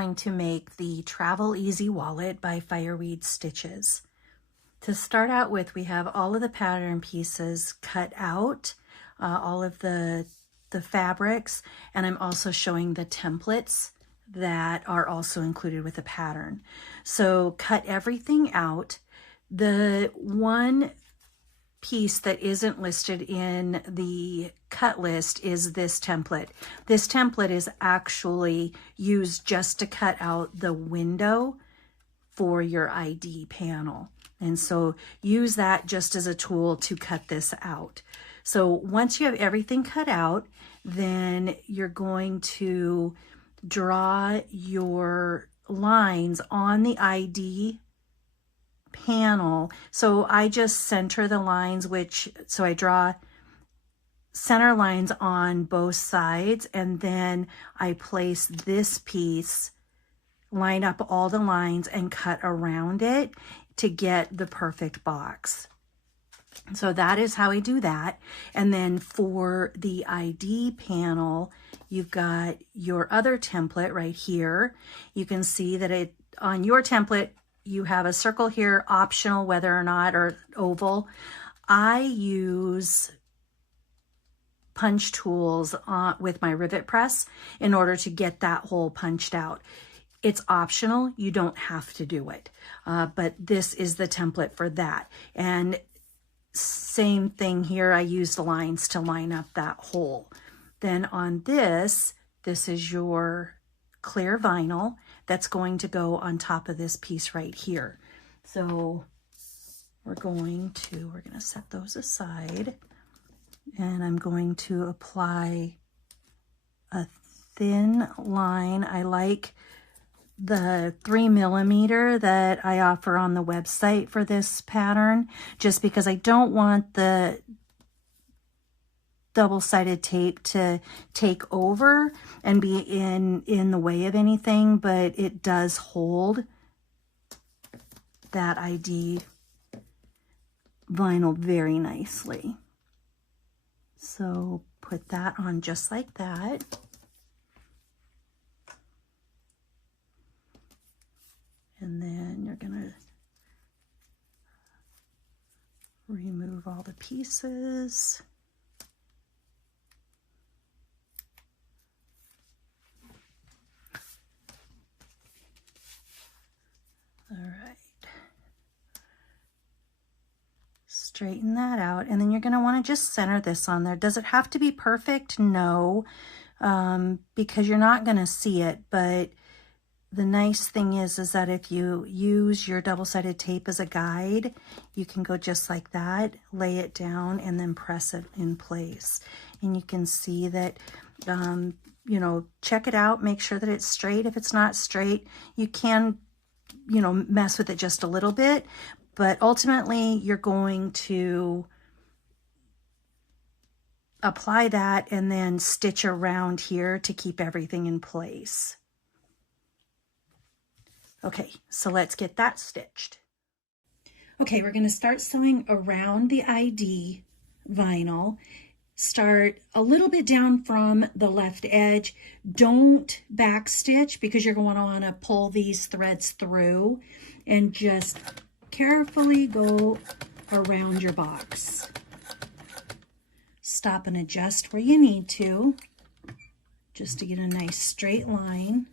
going to make the Travel Easy Wallet by Fireweed Stitches. To start out with, we have all of the pattern pieces cut out, all of the fabrics, and I'm also showing the templates that are also included with the pattern. So cut everything out. The one piece that isn't listed in the cut list is this template. This template is actually used just to cut out the window for your ID panel. And so use that just as a tool to cut this out. So once you have everything cut out, then you're going to draw your lines on the ID panel. So I just center the lines, so I draw center lines on both sides, and then I place this piece, line up all the lines and cut around it to get the perfect box. So that is how I do that. And then for the ID panel, you've got your other template right here. You can see that on your template, you have a circle here, optional whether or not, or oval. I use punch tools with my rivet press in order to get that hole punched out. It's optional, you don't have to do it, but this is the template for that. And same thing here, I use the lines to line up that hole. Then on this is your clear vinyl that's going to go on top of this piece right here. So we're going to set those aside, and I'm going to apply a thin line. I like the 3mm that I offer on the website for this pattern, just because I don't want the double-sided tape to take over and be in the way of anything, but it does hold that ID vinyl very nicely. So put that on just like that. And then you're gonna remove all the pieces. All right. Straighten that out, and then you're going to want to just center this on there. Does it have to be perfect? No, because you're not going to see it, but the nice thing is that if you use your double-sided tape as a guide, you can go just like that, lay it down, and then press it in place. And you can see that, you know, check it out, make sure that it's straight. If it's not straight, you can, you know, mess with it just a little bit, but ultimately you're going to apply that and then stitch around here to keep everything in place. Okay, so let's get that stitched. Okay, we're going to start sewing around the ID vinyl. Start a little bit down from the left edge. Don't back stitch because you're going to want to pull these threads through, and just carefully go around your box. Stop and adjust where you need to, just to get a nice straight line.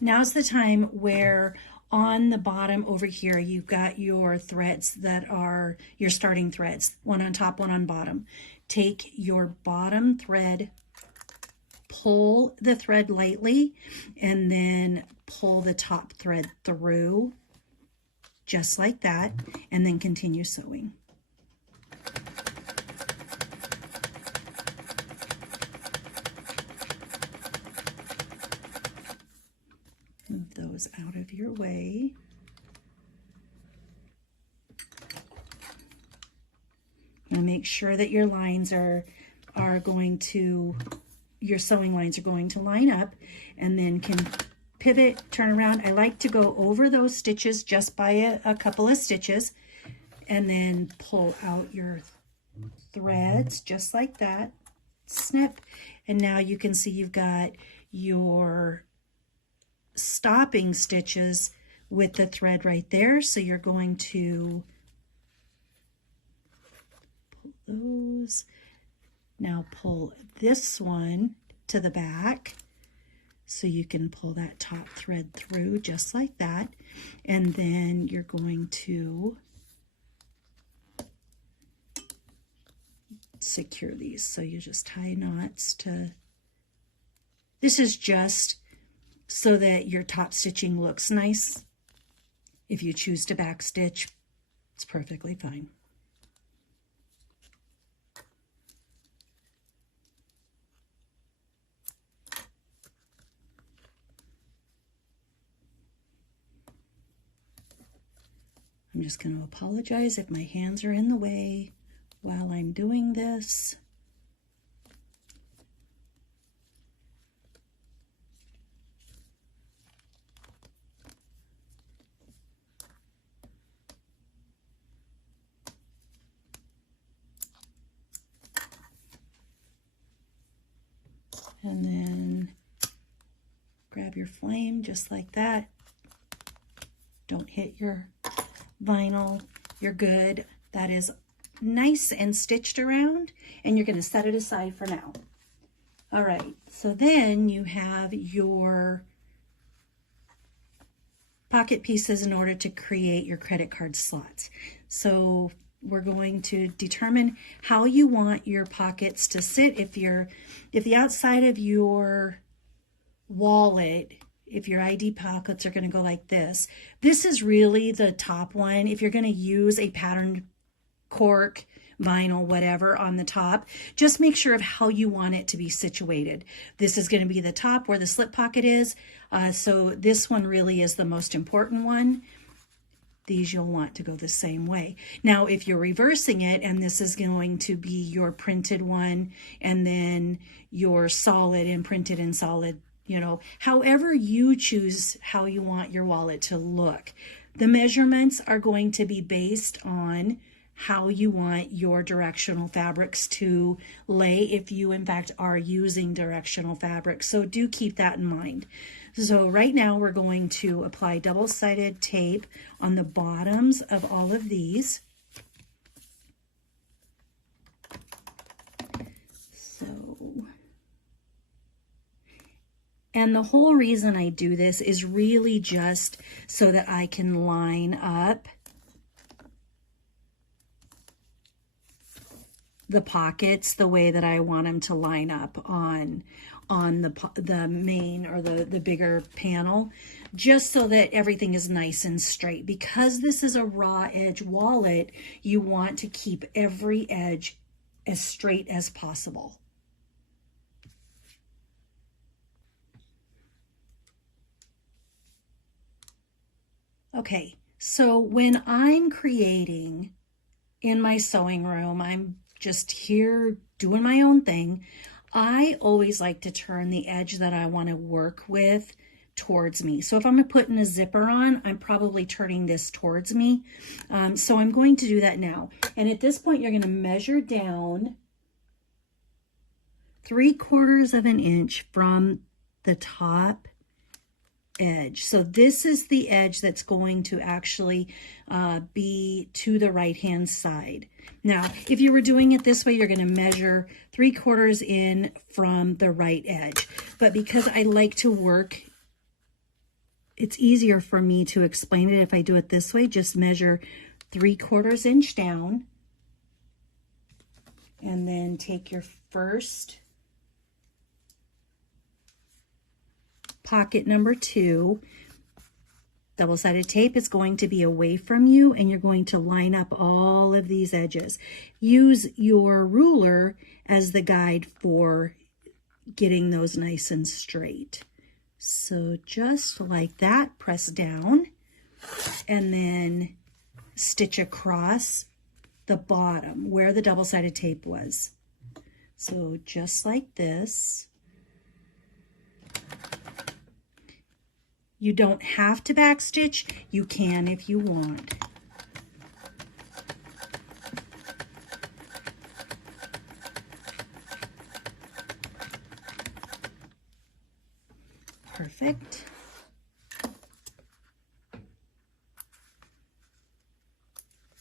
Now's the time where on the bottom over here, you've got your threads that are your starting threads, one on top, one on bottom. Take your bottom thread, pull the thread lightly, and then pull the top thread through, just like that, and then continue sewing. Move those out of your way. And make sure that your lines are going to, your sewing lines are going to line up, and then can pivot, turn around. I like to go over those stitches just by a couple of stitches, and then pull out your threads just like that, snip, and now you can see you've got your stopping stitches with the thread right there. So you're going to pull those. Now pull this one to the back so you can pull that top thread through just like that. And then you're going to secure these. So you just tie knots to, this is just so that your top stitching looks nice. If you choose to back stitch, it's perfectly fine. I'm just going to apologize if my hands are in the way while I'm doing this. And then grab your flame just like that. Don't hit your vinyl. You're good. That is nice and stitched around, and you're going to set it aside for now. All right, so then you have your pocket pieces in order to create your credit card slots. So we're going to determine how you want your pockets to sit. If the outside of your wallet, if your ID pockets are going to go like this is really the top one. If you're going to use a patterned cork, vinyl, whatever on the top, just make sure of how you want it to be situated. This is going to be the top where the slip pocket is. So this one really is the most important one. These you'll want to go the same way. Now, if you're reversing it, and this is going to be your printed one, and then your solid and printed and solid, you know, however you choose how you want your wallet to look. The measurements are going to be based on how you want your directional fabrics to lay, if you in fact are using directional fabrics. So do keep that in mind. So right now we're going to apply double-sided tape on the bottoms of all of these. And the whole reason I do this is really just so that I can line up the pockets the way that I want them to line up on the main or the bigger panel, just so that everything is nice and straight. Because this is a raw edge wallet, you want to keep every edge as straight as possible. Okay, so when I'm creating in my sewing room, I'm just here doing my own thing, I always like to turn the edge that I want to work with towards me. So if I'm putting a zipper on, I'm probably turning this towards me. So I'm going to do that now. And at this point, you're going to measure down 3/4 of an inch from the top edge. So this is the edge that's going to actually be to the right hand side. Now, if you were doing it this way, you're going to measure 3/4 in from the right edge. But because I like to work, it's easier for me to explain it if I do it this way. Just measure 3/4 inch down, and then take your first pocket number 2, double-sided tape is going to be away from you, and you're going to line up all of these edges. Use your ruler as the guide for getting those nice and straight. So just like that, press down, and then stitch across the bottom where the double-sided tape was. So just like this. You don't have to backstitch. You can if you want. Perfect.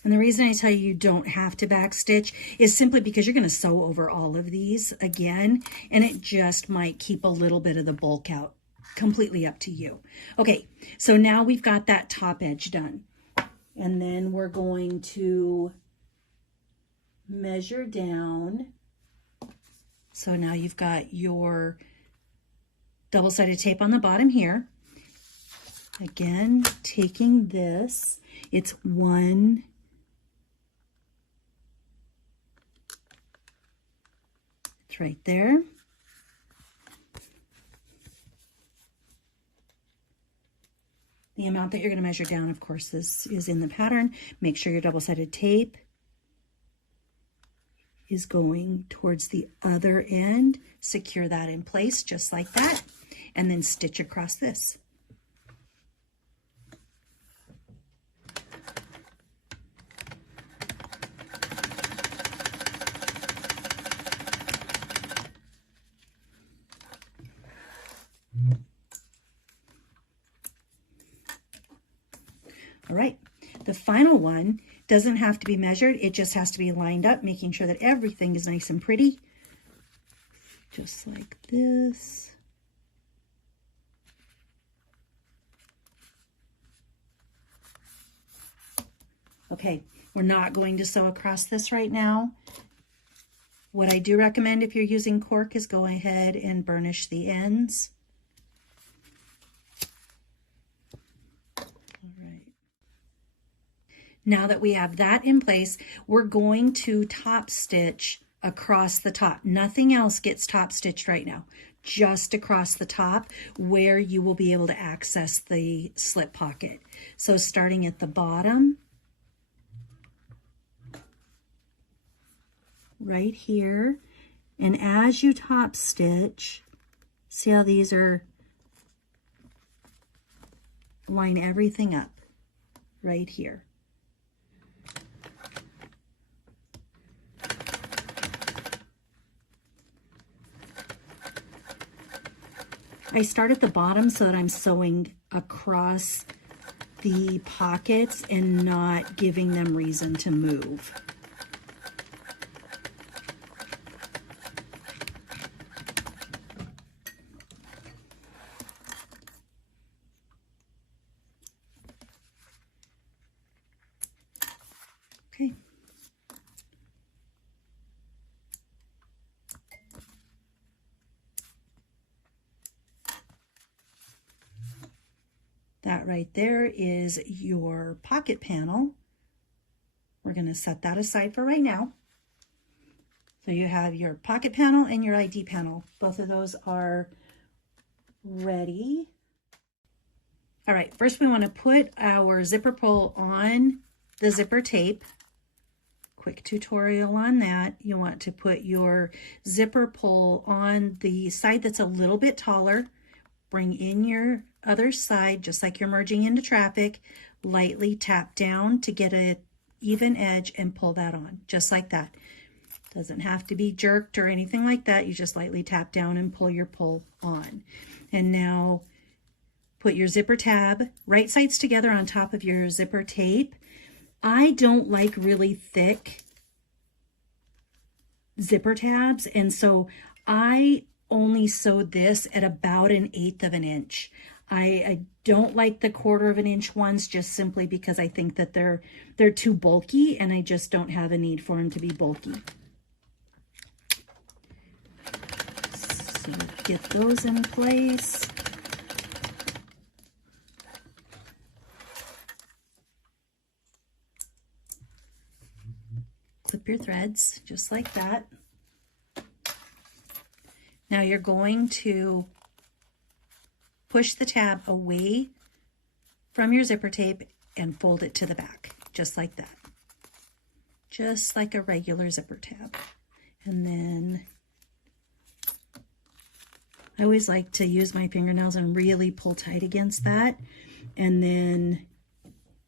And the reason I tell you don't have to backstitch is simply because you're going to sew over all of these again, and it just might keep a little bit of the bulk out. Completely up to you. Okay, so now we've got that top edge done. And then we're going to measure down. So now you've got your double-sided tape on the bottom here. Again, taking this, it's 1, it's right there. The amount that you're going to measure down, of course, this is in the pattern. Make sure your double-sided tape is going towards the other end. Secure that in place just like that, and then stitch across this. All right, the final one doesn't have to be measured. It just has to be lined up, making sure that everything is nice and pretty. Just like this. Okay, we're not going to sew across this right now. What I do recommend if you're using cork is go ahead and burnish the ends. Now that we have that in place, we're going to top stitch across the top. Nothing else gets top stitched right now, just across the top where you will be able to access the slip pocket. So starting at the bottom, right here, and as you top stitch, see how these are, line everything up right here. I start at the bottom so that I'm sewing across the pockets and not giving them reason to move. Okay. That right there is your pocket panel. We're going to set that aside for right now. So you have your pocket panel and your ID panel. Both of those are ready. All right, first we want to put our zipper pull on the zipper tape. Quick tutorial on that. You want to put your zipper pull on the side that's a little bit taller. Bring in your other side, just like you're merging into traffic. Lightly tap down to get an even edge and pull that on, just like that. Doesn't have to be jerked or anything like that. You just lightly tap down and pull your pull on. And now put your zipper tab right sides together on top of your zipper tape. I don't like really thick zipper tabs, and so I only sewed this at about 1/8 of an inch. I don't like the 1/4 of an inch ones, just simply because I think that they're too bulky, and I just don't have a need for them to be bulky. So get those in place. Clip your threads just like that. Now you're going to push the tab away from your zipper tape and fold it to the back, just like that. just like a regular zipper tab. And then I always like to use my fingernails and really pull tight against that. And then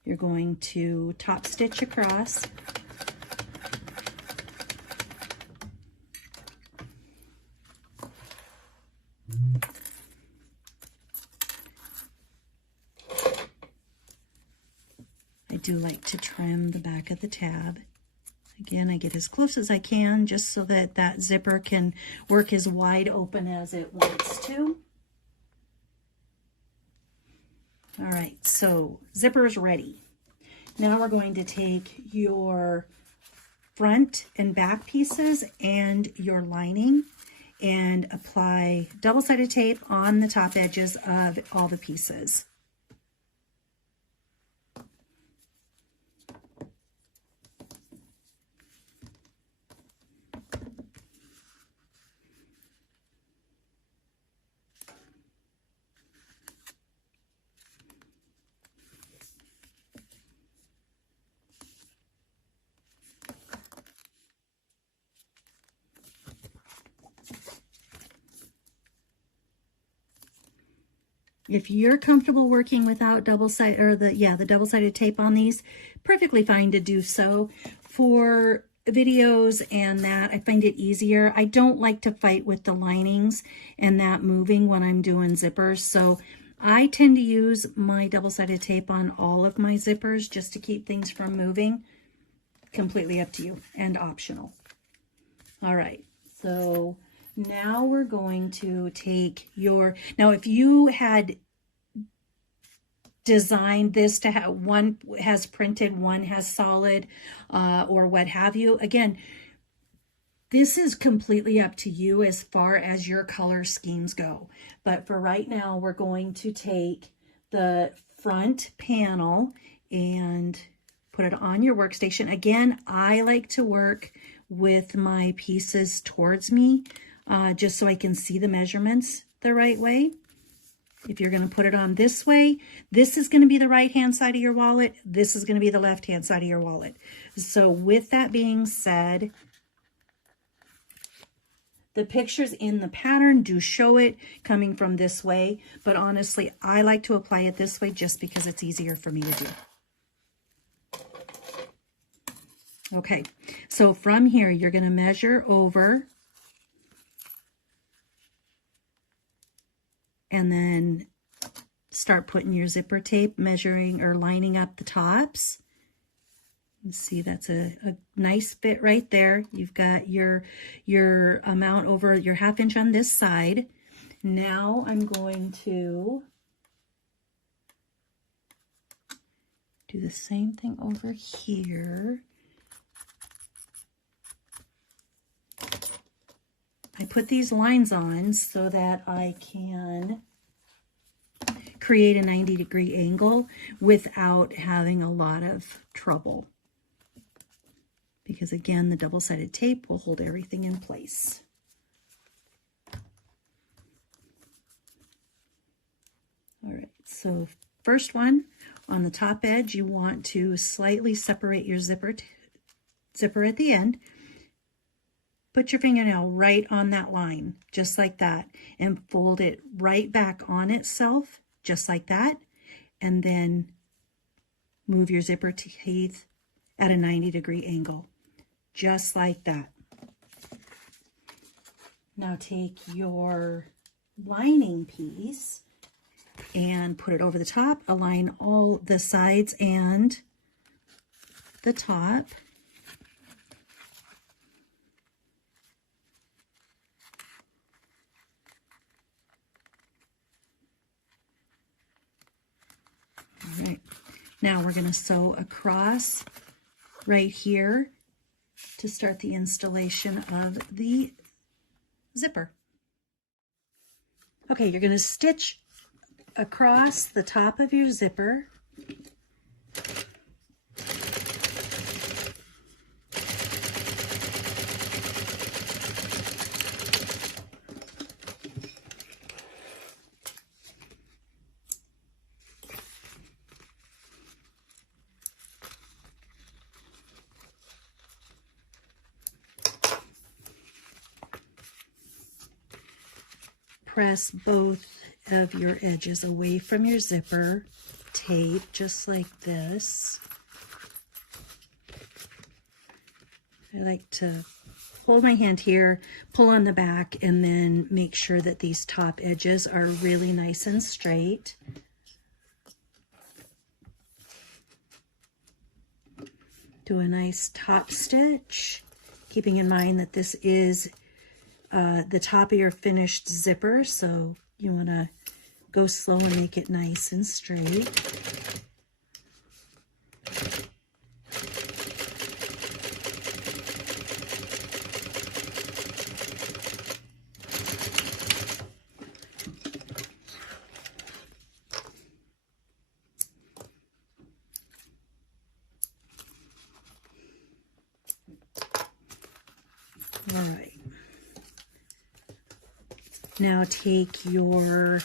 you're going to top stitch across. I do like to trim the back of the tab. Again, I get as close as I can just so that that zipper can work as wide open as it wants to. All right, so zipper is ready. Now we're going to take your front and back pieces and your lining and apply double-sided tape on the top edges of all the pieces. If you're comfortable working without double-sided or the double-sided tape on these, perfectly fine to do so. For videos and that, I find it easier. I don't like to fight with the linings and that moving when I'm doing zippers, so I tend to use my double-sided tape on all of my zippers just to keep things from moving. Completely up to you and optional. All right, so now we're going to take your, now if you had designed this to have, one has printed, one has solid, or what have you, again, this is completely up to you as far as your color schemes go. But for right now, we're going to take the front panel and put it on your workstation. Again, I like to work with my pieces towards me, just so I can see the measurements the right way. If you're going to put it on this way, this is going to be the right-hand side of your wallet. This is going to be the left-hand side of your wallet. So with that being said, the pictures in the pattern do show it coming from this way, but honestly, I like to apply it this way just because it's easier for me to do. Okay, so from here, you're going to measure over and then start putting your zipper tape, measuring or lining up the tops. You see, that's a nice fit right there. You've got your amount over your 1/2 inch on this side. Now I'm going to do the same thing over here. I put these lines on so that I can create a 90-degree angle without having a lot of trouble. Because again, the double-sided tape will hold everything in place. All right, so first one, on the top edge, you want to slightly separate your zipper at the end. Put your fingernail right on that line, just like that, and fold it right back on itself, just like that, and then move your zipper teeth at a 90-degree angle, just like that. Now take your lining piece and put it over the top, align all the sides and the top. All right, now we're going to sew across right here to start the installation of the zipper. Okay, you're going to stitch across the top of your zipper. press both of your edges away from your zipper tape, just like this. I like to hold my hand here, pull on the back, and then make sure that these top edges are really nice and straight. Do a nice top stitch, keeping in mind that this is the top of your finished zipper, so you want to go slow and make it nice and straight. All right. Now take your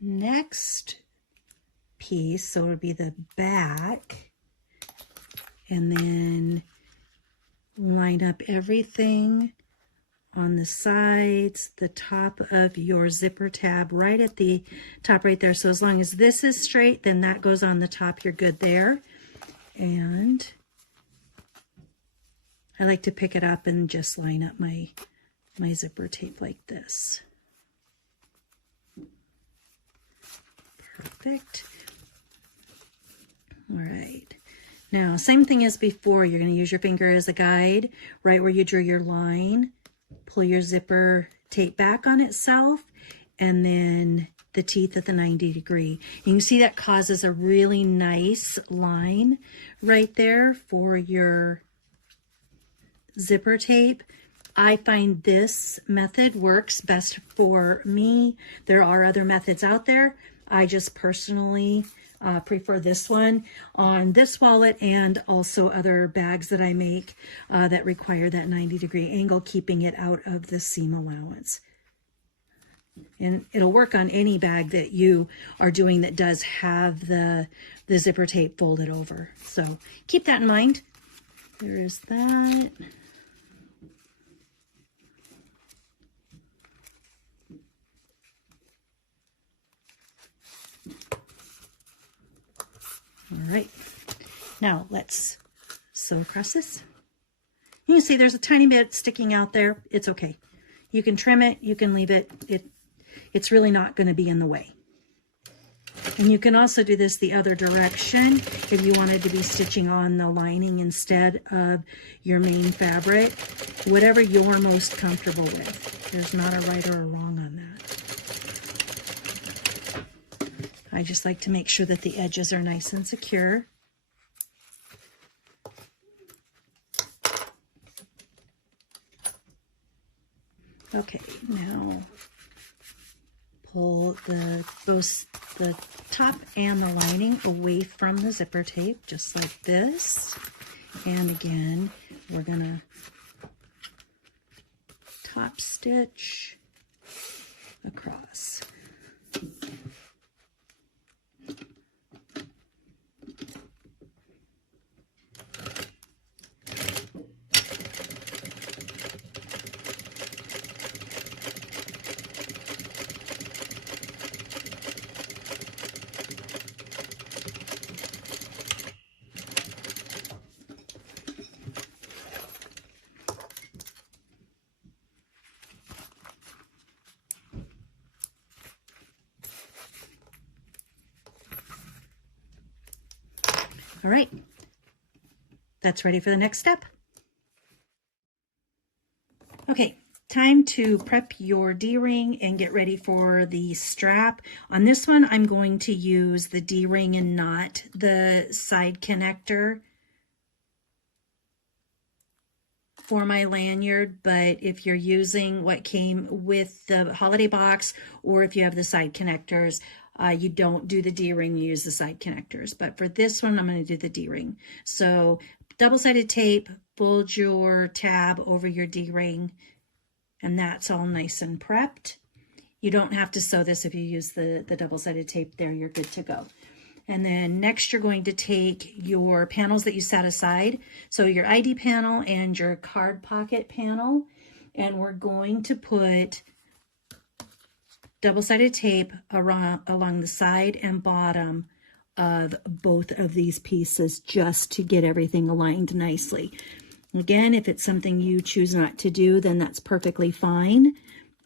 next piece, so it would be the back, and then line up everything on the sides, the top of your zipper tab right at the top right there. So as long as this is straight, then that goes on the top. You're good there. And I like to pick it up and just line up my zipper tape like this. Perfect. All right. Now, same thing as before. You're going to use your finger as a guide, right where you drew your line. Pull your zipper tape back on itself, and then the teeth at the 90 degree. You can see that causes a really nice line right there for your zipper tape. I find this method works best for me. There are other methods out there. I just personally prefer this one on this wallet, and also other bags that I make that require that 90 degree angle, keeping it out of the seam allowance. And it'll work on any bag that you are doing that does have the zipper tape folded over. So keep that in mind. There is that. All right, now let's sew across this. You can see there's a tiny bit sticking out there. It's okay. You can trim it, you can leave it. It's really not going to be in the way. And you can also do this the other direction if you wanted to be stitching on the lining instead of your main fabric. Whatever you're most comfortable with. There's not a right or a wrong on that. I just like to make sure that the edges are nice and secure. Okay, now pull both the top and the lining away from the zipper tape, just like this. And again, we're gonna top stitch across. All right, that's ready for the next step. Okay, time to prep your D-ring and get ready for the strap. On this one, I'm going to use the D-ring and not the side connector for my lanyard, but if you're using what came with the holiday box, or if you have the side connectors, you don't do the D-ring, you use the side connectors. But for this one, I'm going to do the D-ring. So double-sided tape, fold your tab over your D-ring, and that's all nice and prepped. You don't have to sew this if you use the double-sided tape there, you're good to go. And then next you're going to take your panels that you set aside, so your ID panel and your card pocket panel, and we're going to put double-sided tape along the side and bottom of both of these pieces just to get everything aligned nicely. Again, if it's something you choose not to do, then that's perfectly fine.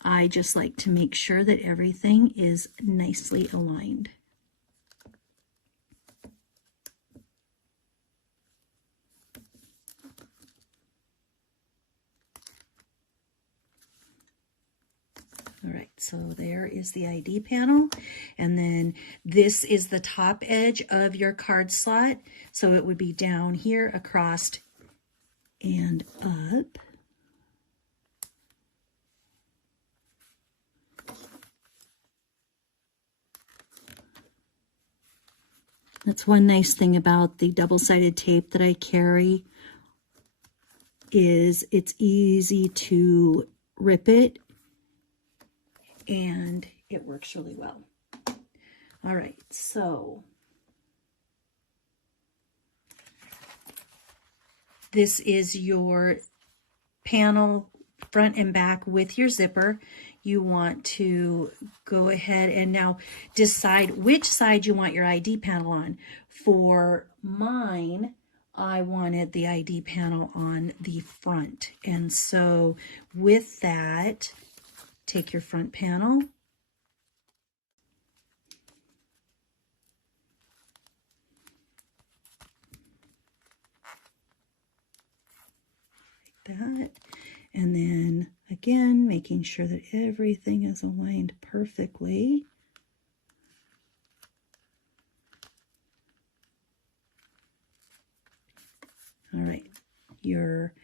I just like to make sure that everything is nicely aligned. All right, so there is the ID panel, and then this is the top edge of your card slot, so it would be down here, across, and up. That's one nice thing about the double-sided tape that I carry, is it's easy to rip it, and it works really well. All right, so this is your panel front and back with your zipper. You want to go ahead and now decide which side you want your ID panel on. For mine, I wanted the ID panel on the front. And so with that, take your front panel, like that, and then again, making sure that everything is aligned perfectly. All right, your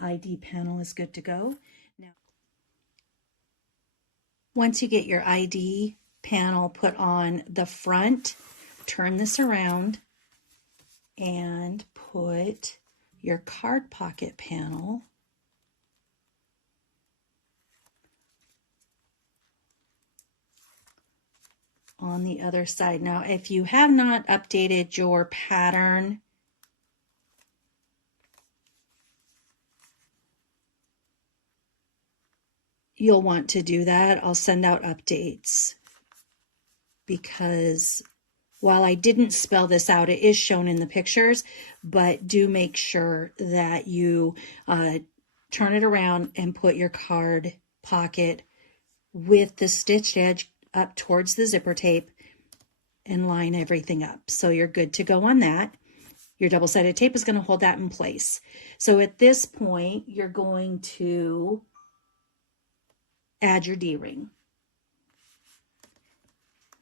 ID panel is good to go. Now, once you get your ID panel put on the front, turn this around and put your card pocket panel on the other side. Now, if you have not updated your pattern, you'll want to do that. I'll send out updates, because while I didn't spell this out, it is shown in the pictures, but do make sure that you turn it around and put your card pocket with the stitched edge up towards the zipper tape and line everything up. So you're good to go on that. Your double-sided tape is going to hold that in place. So at this point, you're going to add your D-ring.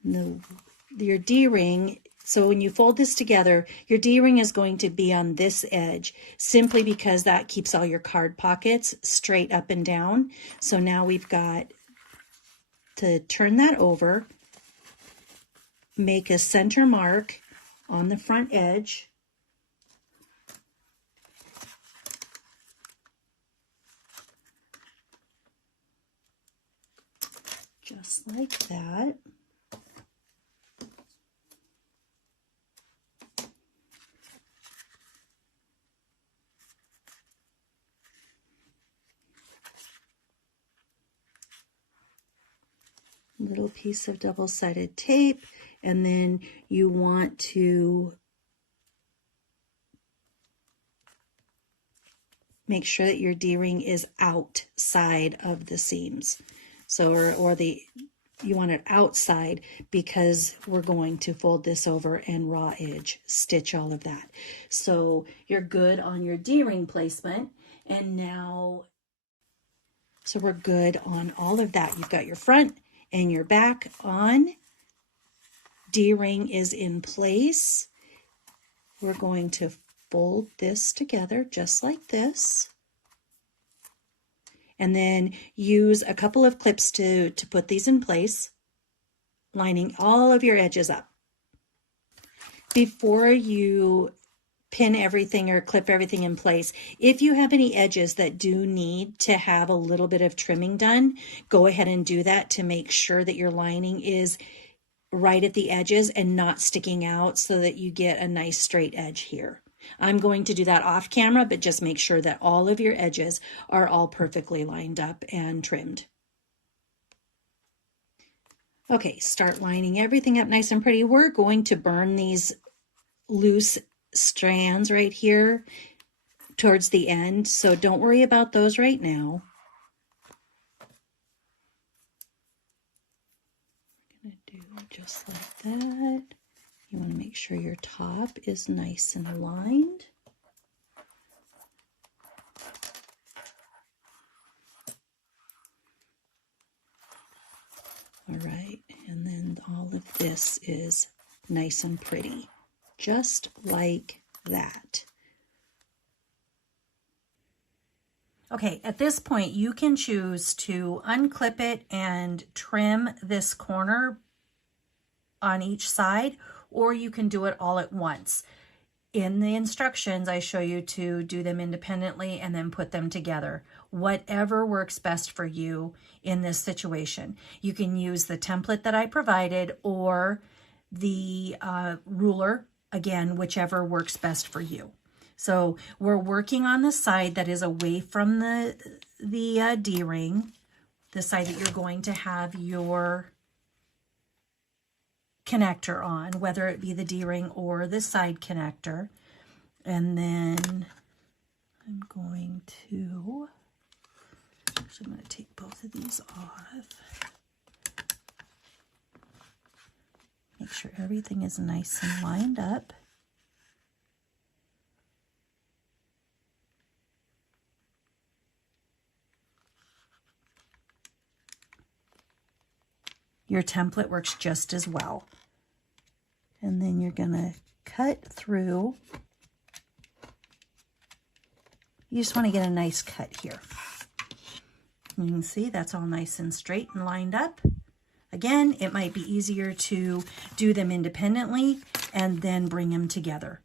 Your D-ring, so when you fold this together, your D-ring is going to be on this edge, simply because that keeps all your card pockets straight up and down. So now we've got to turn that over, make a center mark on the front edge, just like that. Little piece of double-sided tape, and then you want to make sure that your D-ring is outside of the seams. So, you want it outside, because we're going to fold this over and raw edge stitch all of that. So you're good on your D-ring placement, and now, so we're good on all of that. You've got your front and your back on. D-ring is in place. We're going to fold this together just like this, and then use a couple of clips to put these in place, lining all of your edges up. Before you pin everything or clip everything in place, if you have any edges that do need to have a little bit of trimming done, go ahead and do that to make sure that your lining is right at the edges and not sticking out, so that you get a nice straight edge here. I'm going to do that off camera, but just make sure that all of your edges are all perfectly lined up and trimmed. Okay, start lining everything up nice and pretty. We're going to burn these loose strands right here towards the end, so don't worry about those right now. We're going to do just like that. You want to make sure your top is nice and aligned. All right, and then all of this is nice and pretty, just like that. Okay, at this point, you can choose to unclip it and trim this corner on each side, or you can do it all at once. In the instructions, I show you to do them independently and then put them together. Whatever works best for you in this situation. You can use the template that I provided or the ruler, again, whichever works best for you. So we're working on the side that is away from the D-ring, the side that you're going to have your connector on, whether it be the D-ring or the side connector. And then I'm going to take both of these off. Make sure everything is nice and lined up. Your template works just as well. And then you're going to cut through. You just want to get a nice cut here. You can see that's all nice and straight and lined up. Again, it might be easier to do them independently and then bring them together.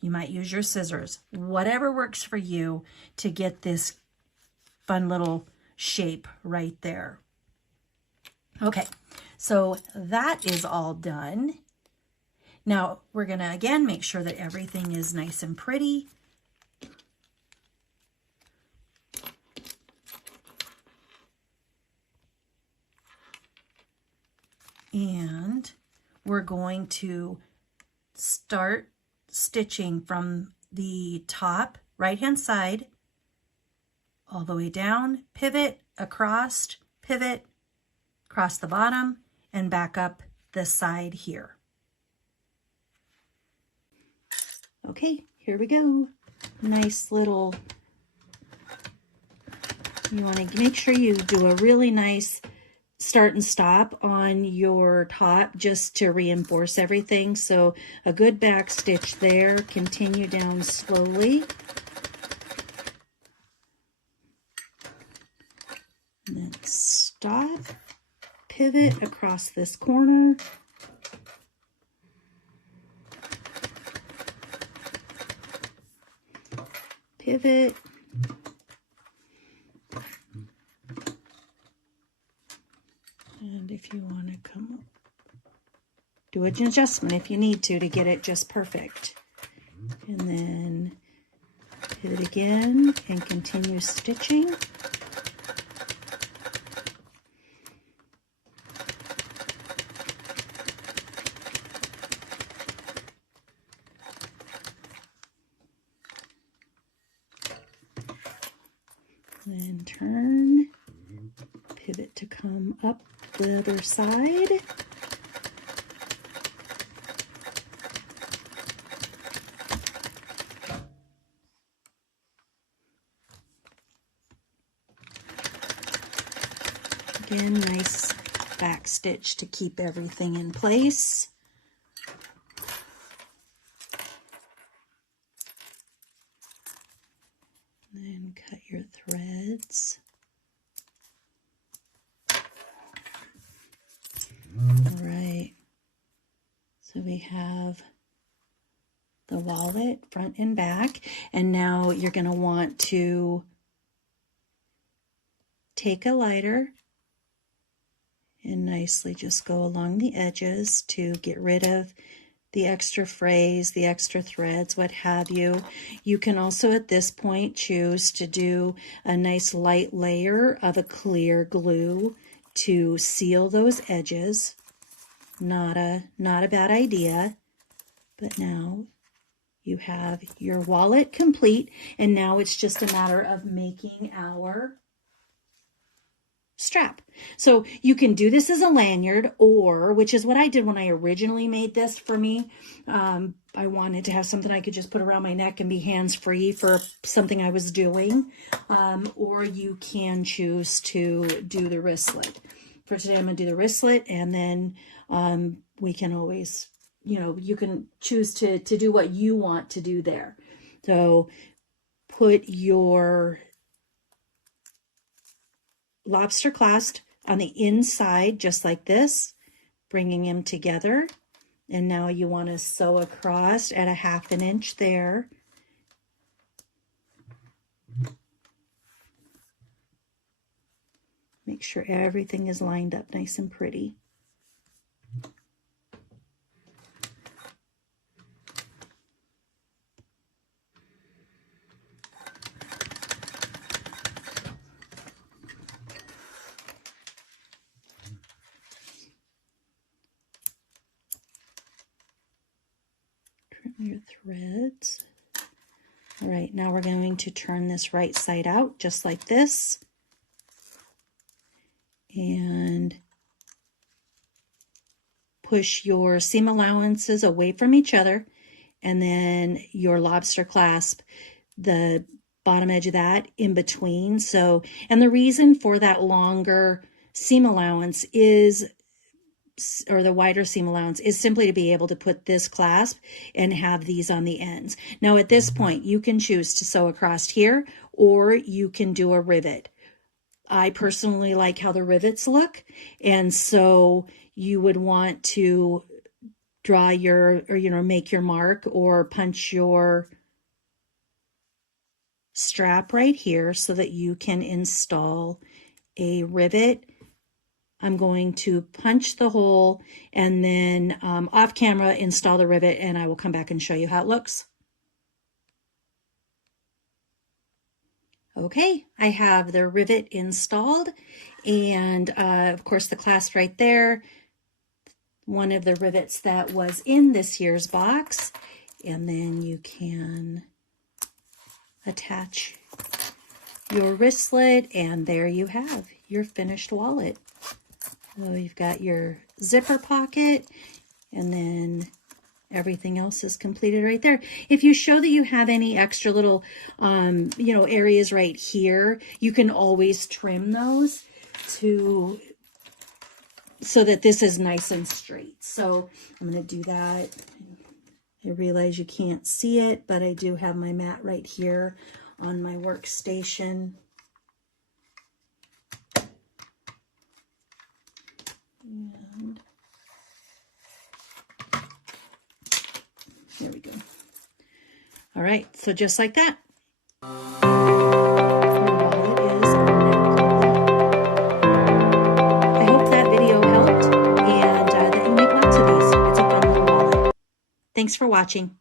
You might use your scissors, whatever works for you to get this fun little shape right there. Okay, so that is all done. Now we're gonna again make sure that everything is nice and pretty. And we're going to start stitching from the top right-hand side all the way down, pivot, across, pivot, across the bottom, and back up the side here. Okay, here we go. Nice little, you want to make sure you do a really nice start and stop on your top just to reinforce everything. So a good back stitch there, continue down slowly. And then stop, pivot across this corner. Pivot. And if you want to come up, do an adjustment if you need to get it just perfect. And then pivot again and continue stitching. Then turn, pivot to come up the other side. Again, nice back stitch to keep everything in place. Then cut your threads. All right, so we have the wallet front and back, and now you're going to want to take a lighter and nicely just go along the edges to get rid of the extra frays, the extra threads, what have you. You can also at this point choose to do a nice light layer of a clear glue to seal those edges. Not a bad idea. But now you have your wallet complete, and now it's just a matter of making our strap. So you can do this as a lanyard, or, which is what I did when I originally made this for me. I wanted to have something I could just put around my neck and be hands-free for something I was doing. Or you can choose to do the wristlet. For today, I'm going to do the wristlet, and then we can always, you know, you can choose to do what you want to do there. So put your lobster clasp on the inside, just like this, bringing them together. And now you want to sew across at a 1/2 inch there. Make sure everything is lined up nice and pretty. Trim your threads. All right, now we're going to turn this right side out just like this. And push your seam allowances away from each other, and then your lobster clasp, the bottom edge of that in between. So, and the reason for that longer seam allowance is, or the wider seam allowance, is simply to be able to put this clasp and have these on the ends. Now at this point, you can choose to sew across here, or you can do a rivet. I personally like how the rivets look, and so you would want to draw your, or, you know, make your mark or punch your strap right here so that you can install a rivet. I'm going to punch the hole and then off camera install the rivet, and I will come back and show you how it looks. Okay, I have the rivet installed, and of course the clasp right there, one of the rivets that was in this year's box, and then you can attach your wristlet, and there you have your finished wallet. So you've got your zipper pocket, and then everything else is completed right there. If you show that you have any extra little, you know, areas right here, you can always trim those so that this is nice and straight. So I'm going to do that. I realize you can't see it, but I do have my mat right here on my workstation. And there we go. All right, so just like that. I hope that video helped, and that you make lots of these. It's a fun little wallet. Thanks for watching.